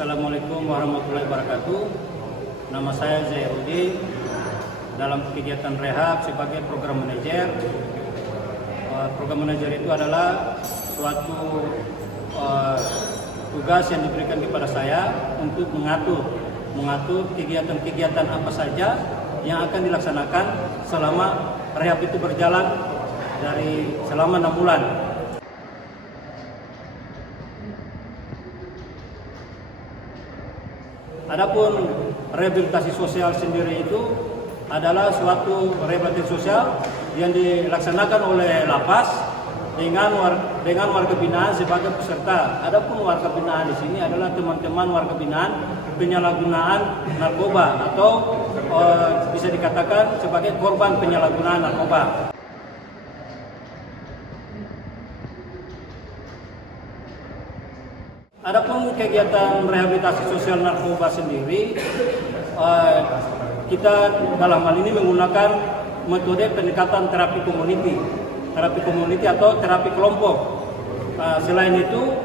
Assalamualaikum warahmatullahi wabarakatuh. Nama saya Zairuddin. Dalam kegiatan rehab sebagai program manajer. Program manajer itu adalah suatu tugas yang diberikan kepada saya untuk mengatur kegiatan-kegiatan apa saja yang akan dilaksanakan selama rehab itu berjalan selama 6 bulan. Adapun rehabilitasi sosial sendiri itu adalah suatu rehabilitasi sosial yang dilaksanakan oleh lapas dengan warga binaan sebagai peserta. Adapun warga binaan di sini adalah teman-teman warga binaan penyalahgunaan narkoba atau bisa dikatakan sebagai korban penyalahgunaan narkoba. Adapun kegiatan rehabilitasi sosial narkoba sendiri, kita dalam hal ini menggunakan metode pendekatan terapi komuniti atau terapi kelompok. Selain itu,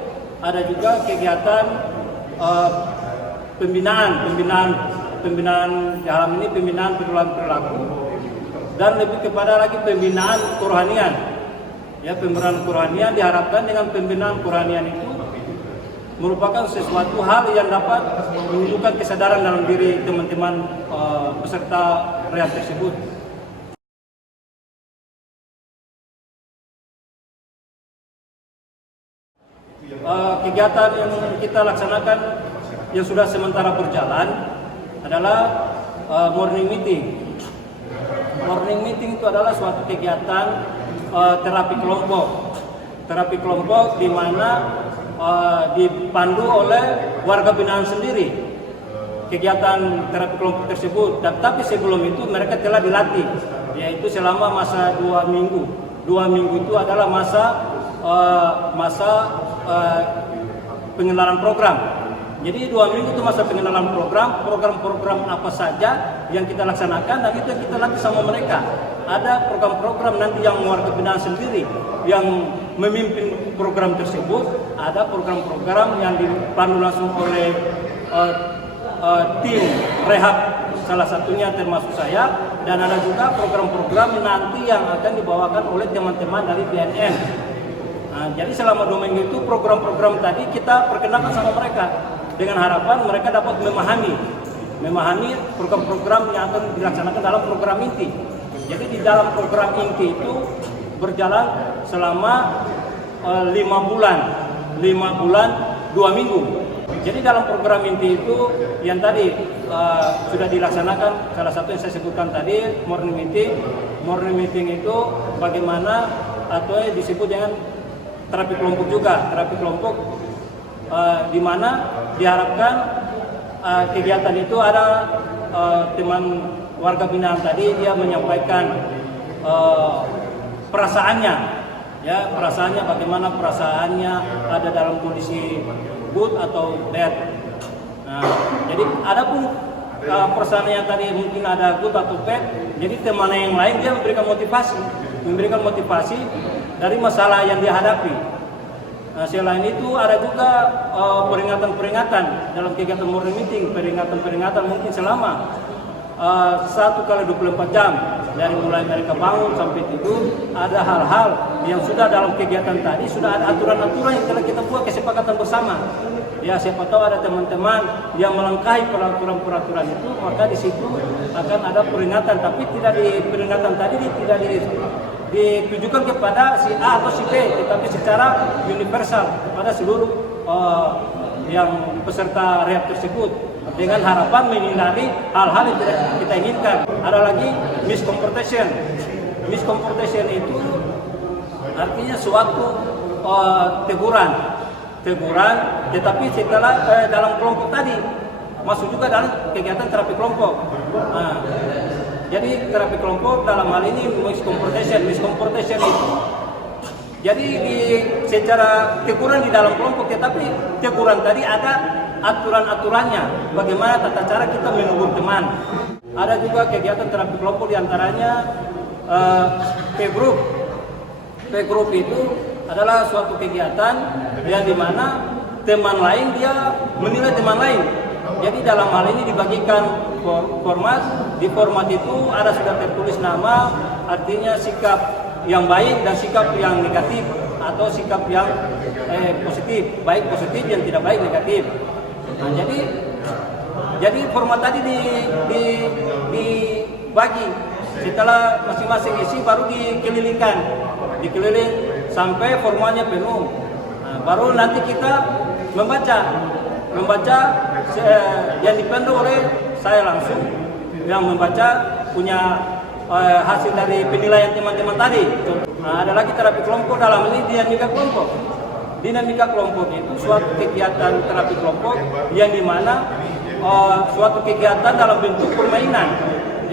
ada juga kegiatan pembinaan dalam ini pembinaan perilaku dan lebih kepada lagi pembinaan kerohanian. Ya, pembinaan kerohanian diharapkan dengan pembinaan kerohanian itu merupakan sesuatu hal yang dapat menunjukkan kesadaran dalam diri teman-teman peserta rehab tersebut. Kegiatan yang kita laksanakan yang sudah sementara berjalan adalah morning meeting. Morning meeting itu adalah suatu kegiatan terapi kelompok di mana dipandu oleh warga binaan sendiri kegiatan terapi kelompok tersebut. Tapi sebelum itu mereka telah dilatih, yaitu selama masa 2 minggu. 2 minggu itu adalah masa pengenalan program. Jadi 2 minggu itu masa pengenalan program apa saja yang kita laksanakan, dan itu yang kita latih sama mereka. Ada program-program nanti yang warga binaan sendiri yang memimpin program tersebut. Ada program-program yang dipandu langsung oleh tim rehab, salah satunya termasuk saya, dan ada juga program-program nanti yang akan dibawakan oleh teman-teman dari BNN. Jadi selama 2 minggu itu program-program tadi kita perkenalkan sama mereka dengan harapan mereka dapat memahami program-program yang akan dilaksanakan dalam program inti. Jadi di dalam program inti itu berjalan selama 5 bulan 2 minggu. Jadi dalam program inti itu yang tadi sudah dilaksanakan, salah satu yang saya sebutkan tadi morning meeting itu bagaimana atau disebut dengan terapi kelompok juga. Terapi kelompok di mana diharapkan kegiatan itu ada teman warga binaan tadi dia menyampaikan perasaannya bagaimana perasaannya ada dalam kondisi good atau bad. Jadi adapun perasaan yang tadi mungkin ada good atau bad, jadi teman yang lain dia memberikan motivasi dari masalah yang dia hadapi. Selain itu ada juga peringatan dalam kegiatan morning meeting, peringatan mungkin selama 1x24 jam mulai mereka bangun sampai tidur. Ada hal-hal yang sudah dalam kegiatan tadi sudah ada aturan-aturan yang telah kita buat kesepakatan bersama. Ya, siapa tahu ada teman-teman yang melangkahi peraturan-peraturan itu, maka di situ akan ada peringatan. Tapi peringatan tadi tidak ditujukan kepada si A atau si B, tetapi secara universal kepada seluruh yang peserta rehab tersebut, dengan harapan menghindari hal-hal yang tidak kita inginkan. Ada lagi miscomportation. Miscomportation itu artinya suatu teguran, tetapi setelah dalam kelompok tadi masuk juga dalam kegiatan terapi kelompok. Jadi terapi kelompok dalam hal ini miscomportation itu jadi secara teguran di dalam kelompok, tetapi teguran tadi ada aturan-aturannya, bagaimana tata cara kita menegur teman. Ada juga kegiatan terapi kelompok diantaranya P-group itu adalah suatu kegiatan yang dimana teman lain dia menilai teman lain. Jadi dalam hal ini dibagikan format, di format itu ada sudah tertulis nama, artinya sikap yang baik dan sikap yang negatif atau sikap yang positif, baik positif yang tidak baik negatif. Nah, jadi format tadi dibagi, setelah masing-masing isi baru dikeliling sampai formatnya penuh. Nah, baru nanti kita membaca yang dipandu oleh saya langsung, yang membaca punya hasil dari penilaian teman-teman tadi. Nah, ada lagi terapi kelompok, dalam ini dinamika kelompok. Dinamika kelompok itu suatu kegiatan terapi kelompok yang dimana suatu kegiatan dalam bentuk permainan.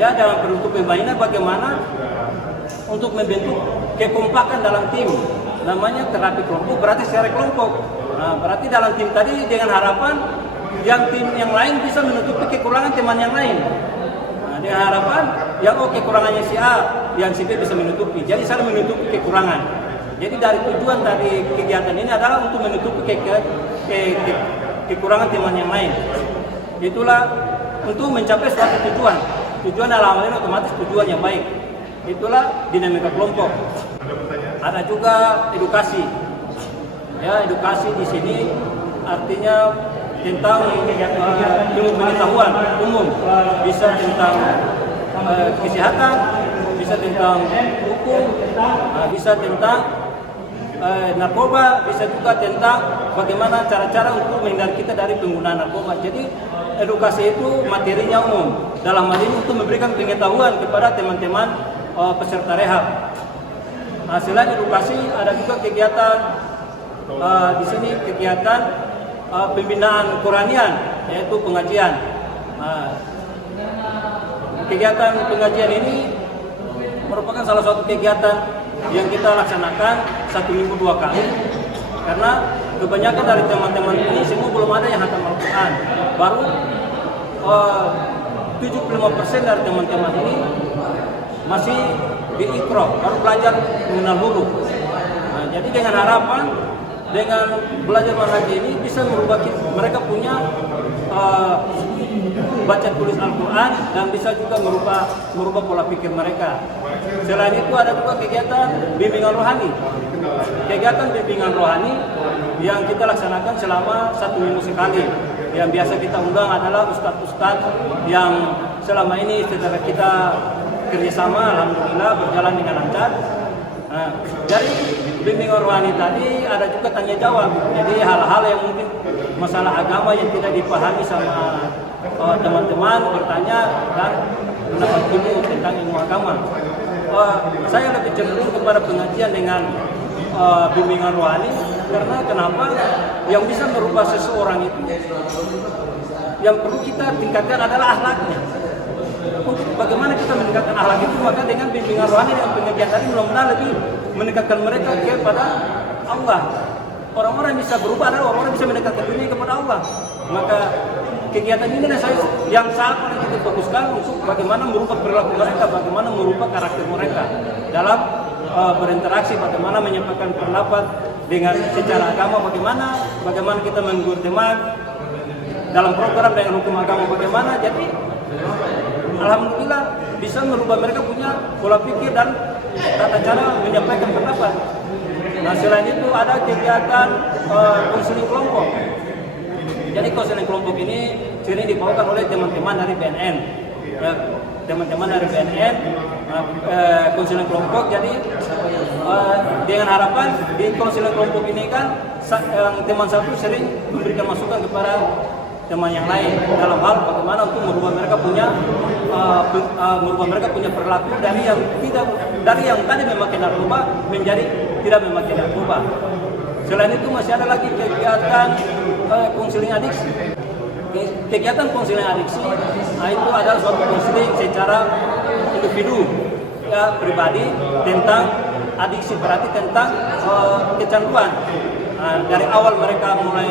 Ya, dalam bentuk permainan bagaimana untuk membentuk kekompakan dalam tim. Namanya terapi kelompok, berarti secara kelompok. Nah, berarti dalam tim tadi dengan harapan yang tim yang lain bisa menutupi kekurangan teman yang lain. Nah, dengan harapan yang kekurangannya si A, yang si B bisa menutupi. Jadi saling menutupi kekurangan. Jadi dari tujuan dari kegiatan ini adalah untuk menutupi kekurangan teman yang lain. Itulah untuk mencapai suatu tujuan. Tujuan dalam hal ini otomatis tujuan yang baik. Itulah dinamika kelompok. Ada juga edukasi. Ya, edukasi di sini artinya tentang ilmu pengetahuan umum, bisa tentang kesehatan, bisa tentang hukum, bisa tentang narkoba, bisa juga tentang bagaimana cara-cara untuk menghindari kita dari penggunaan narkoba. Jadi edukasi itu materinya umum. Dalam hal ini untuk memberikan pengetahuan kepada teman-teman peserta rehab. Nah, selain edukasi ada juga kegiatan di sini kegiatan pembinaan Quranian, yaitu pengajian. Kegiatan pengajian ini merupakan salah satu kegiatan yang kita laksanakan 1 minggu 2 kali, karena kebanyakan dari teman-teman ini semua belum ada yang hatam Al-Quran. Baru 75% dari teman-teman ini masih di Iqra, baru belajar mengenal huruf. Nah, jadi dengan harapan dengan belajar mengaji ini bisa merubah mereka punya baca tulis Al-Quran dan bisa juga merubah pola pikir mereka. Selain itu ada juga kegiatan bimbingan rohani. Kegiatan bimbingan rohani yang kita laksanakan selama 1 minggu sekali. Yang biasa kita undang adalah ustadz-ustadz yang selama ini setelah kita kerjasama, alhamdulillah berjalan dengan lancar. Nah, dari bimbingan rohani tadi ada juga tanya jawab. Jadi hal-hal yang mungkin masalah agama yang tidak dipahami sama teman-teman bertanya dan mendapat ilmu tentang ilmu agama. Saya lebih cenderung kepada pengajian dengan bimbingan rohani, karena kenapa? Yang bisa merubah seseorang itu yang perlu kita tingkatkan adalah akhlaknya. Untuk bagaimana kita meningkatkan akhlak itu, maka dengan bimbingan rohani dan pengajian tadi mudah-mudahan lebih meningkatkan mereka kepada Allah. Orang-orang bisa berubah adalah orang-orang bisa mendekatkan diri kepada Allah. Maka kegiatan ini yang saat paling kita fokuskan untuk bagaimana merubah perilaku mereka, bagaimana merubah karakter mereka dalam berinteraksi, bagaimana menyampaikan pendapat dengan secara agama, bagaimana kita menegur teman dalam program dengan hukum agama bagaimana. Jadi alhamdulillah bisa merubah mereka punya pola pikir dan tata cara menyampaikan pendapat. Nah, selain itu ada kegiatan konseling kelompok. Jadi konseling kelompok ini sering dibawakan oleh teman-teman dari BNN. Teman-teman dari BNN konseling kelompok. Jadi dengan harapan di konseling kelompok ini kan teman satu sering memberikan masukan kepada teman yang lain dalam hal bagaimana untuk merubah mereka punya perilaku dari yang tadi memakai narkoba menjadi tidak memakai narkoba. Selain itu masih ada lagi kegiatan konseling adiksi. Kegiatan konseling adiksi itu adalah suatu konseling secara individu ya, pribadi tentang adiksi, berarti tentang kecanduan. Dari awal mereka mulai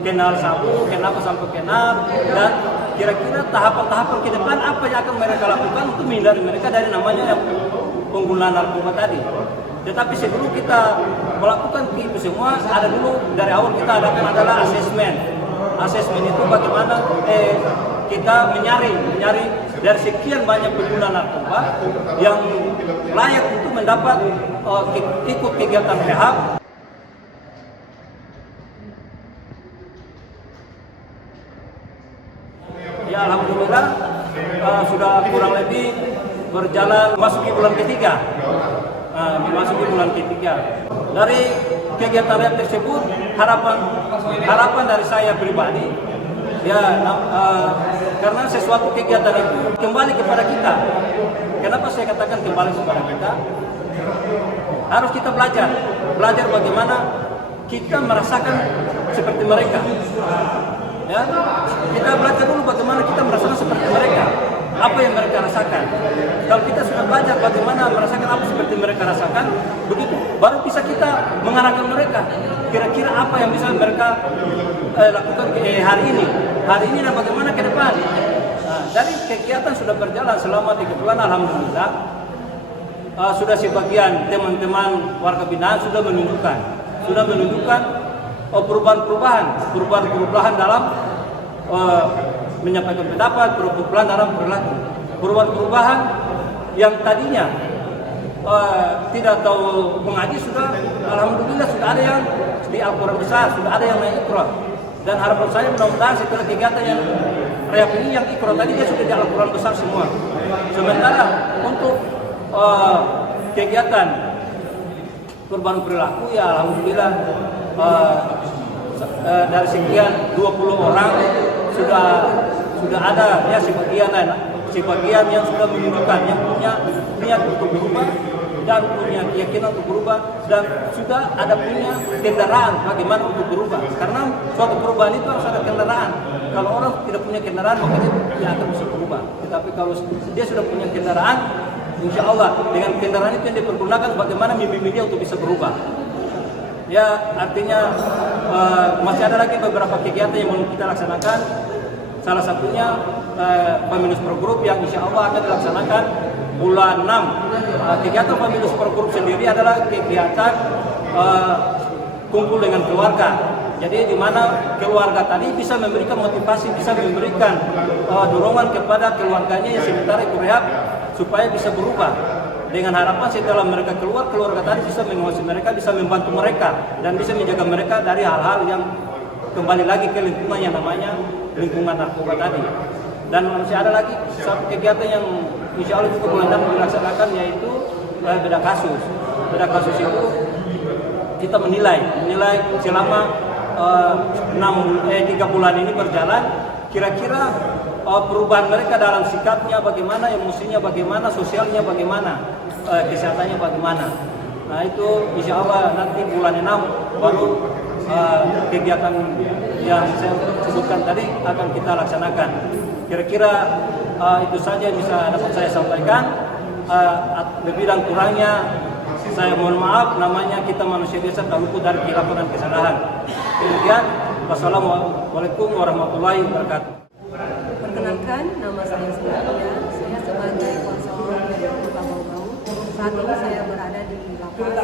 kenal sabu, kenapa sampai kenal, dan kira-kira tahapan-tahapan ke depan apa yang akan mereka lakukan untuk menghindari mereka dari namanya yang penggunaan narkoba tadi. Tetapi sebelum kita melakukan itu semua, ada dulu dari awal kita adakan adalah asesmen. Asesmen itu bagaimana kita mencari dari sekian banyak pengguna narkoba yang layak untuk mendapat ikut kegiatan rehab. Ya alhamdulillah sudah kurang lebih berjalan masuki bulan ketiga. Memasuki bulan ketiga. Dari kegiatan rehab tersebut harapan dari saya pribadi ya karena sesuatu kegiatan itu kembali kepada kita. Kenapa saya katakan kembali kepada kita? Harus kita belajar bagaimana kita merasakan seperti mereka. Ya, kita belajar dulu bagaimana kita merasakan seperti mereka. Apa yang mereka rasakan. Kalau kita sudah belajar bagaimana merasakan apa seperti mereka rasakan, begitu baru bisa kita mengarahkan mereka. Kira-kira apa yang bisa mereka lakukan hari ini dan bagaimana ke depan. Nah, dari kegiatan sudah berjalan selama 3 bulan, alhamdulillah. Sudah sebagian teman-teman warga binaan sudah menunjukkan perubahan dalam menyampaikan pendapat, perubahan dalam perilaku, perubahan yang tadinya tidak tahu mengaji sudah, alhamdulillah sudah ada yang di Al-Quran besar, sudah ada yang naik Iqra. Dan harapan saya mudah-mudahan setelah kegiatan yang rehab ini yang Iqra tadi dia sudah di Al-Quran besar semua. Sementara untuk kegiatan perubahan perilaku ya alhamdulillah dari sekian 20 orang sudah ada ya sebagian yang sudah menunjukkan yang punya niat untuk berubah dan punya keyakinan untuk berubah dan sudah ada punya kendaraan bagaimana untuk berubah, karena suatu perubahan itu harus ada kendaraan. Kalau orang tidak punya kendaraan maka dia akan bisa berubah, tetapi kalau dia sudah punya kendaraan, insya Allah dengan kendaraan itu yang dipergunakan bagaimana mimpi dia untuk bisa berubah. Ya artinya masih ada lagi beberapa kegiatan yang belum kita laksanakan. Salah satunya Peminus Pro Group yang insya Allah akan dilaksanakan bulan 6. Kegiatan Peminus Pro Group sendiri adalah kegiatan kumpul dengan keluarga. Jadi di mana keluarga tadi bisa memberikan motivasi, bisa memberikan dorongan kepada keluarganya yang sementara ikut rehab supaya bisa berubah. Dengan harapan setelah mereka keluar, keluarga tadi bisa menguasai mereka, bisa membantu mereka dan bisa menjaga mereka dari hal-hal yang kembali lagi ke lingkungan yang namanya lingkungan narkoba tadi. Dan masih ada lagi satu kegiatan yang insya Allah juga bulan depan dilaksanakan, yaitu beda kasus. Beda kasus itu kita menilai selama 3 bulan ini berjalan, kira-kira perubahan mereka dalam sikapnya bagaimana, emosinya bagaimana, sosialnya bagaimana, kesehatannya bagaimana. Nah itu insya Allah nanti bulan 6 baru kegiatan yang saya sebutkan tadi akan kita laksanakan. Kira-kira itu saja yang bisa dapat saya sampaikan. Lebih dan kurangnya saya mohon maaf, namanya kita manusia biasa tak luput dari khilafah dan kesalahan. Kemudian wassalamualaikum warahmatullahi wabarakatuh. Perkenalkan, nama saya Sylvia. Saya sebagai kuasa hukum dari Kota Bau-Bau. Saat ini saya berada di lapas.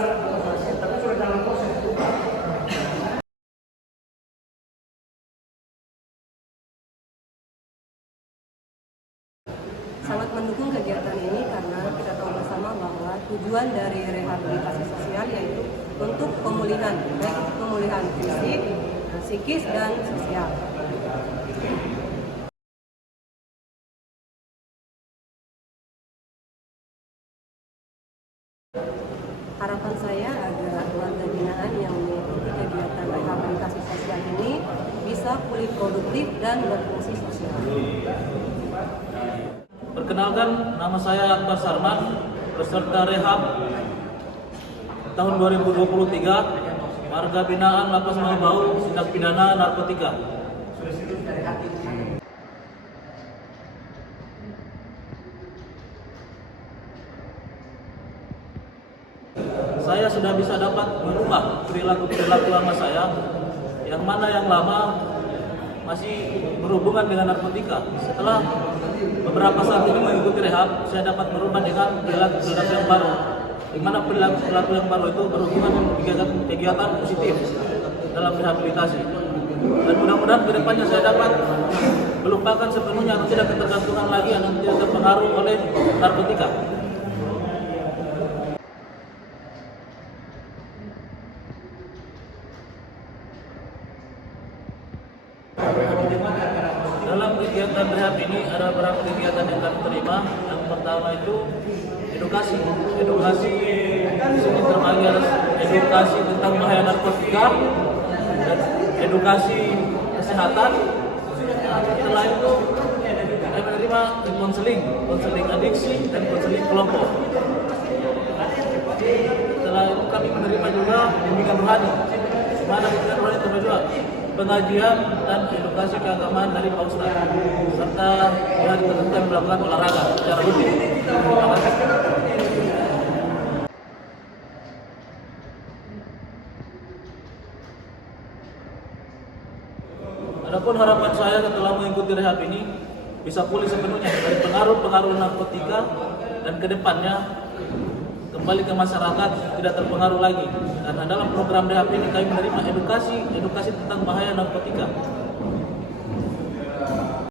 Sangat mendukung kegiatan ini karena kita tahu bersama bahwa tujuan dari rehabilitasi sosial yaitu untuk pemulihan, baik pemulihan fisik, psikis, dan sosial. Harapan saya agar warga binaan yang mengikuti kegiatan rehabilitasi sosial ini bisa pulih produktif dan berfungsi sosial. Perkenalkan, nama saya Akbar Sarman, peserta rehab tahun 2023, warga binaan Lapas Bau-Bau, tindak pidana narkotika. Saya sudah bisa dapat merubah perilaku lama saya, yang mana yang lama masih berhubungan dengan narkotika. Setelah beberapa saat ini mengikuti rehab, saya dapat merubah dengan perilaku yang baru, di mana perilaku yang baru itu berhubungan dengan kegiatan positif dalam rehabilitasi. Dan mudah-mudahan kedepannya saya dapat melupakan sepenuhnya atau tidak ketergantungan lagi atau tidak terpengaruh oleh narkotika. Dalam kegiatan rehab ini ada beberapa kegiatan yang kami terima. Yang pertama itu edukasi sini terbagi atas edukasi tentang bahaya narkotika dan edukasi kesehatan. Setelah itu kami menerima konseling adiksi dan konseling kelompok. Setelah itu kami menerima juga bimbingan rohani. Mana bimbingan rohani termasuk pengajian dan edukasi keagamaan dari Pak Ustadz, serta hari tertentu yang melakukan olahraga secara rutin. Terima kasih. Adapun harapan saya setelah mengikuti rehab ini bisa pulih sepenuhnya dari pengaruh-pengaruh narkotika dan kedepannya kembali ke masyarakat tidak terpengaruh lagi. Karena dalam program rehab ini kami menerima edukasi tentang bahaya narkotika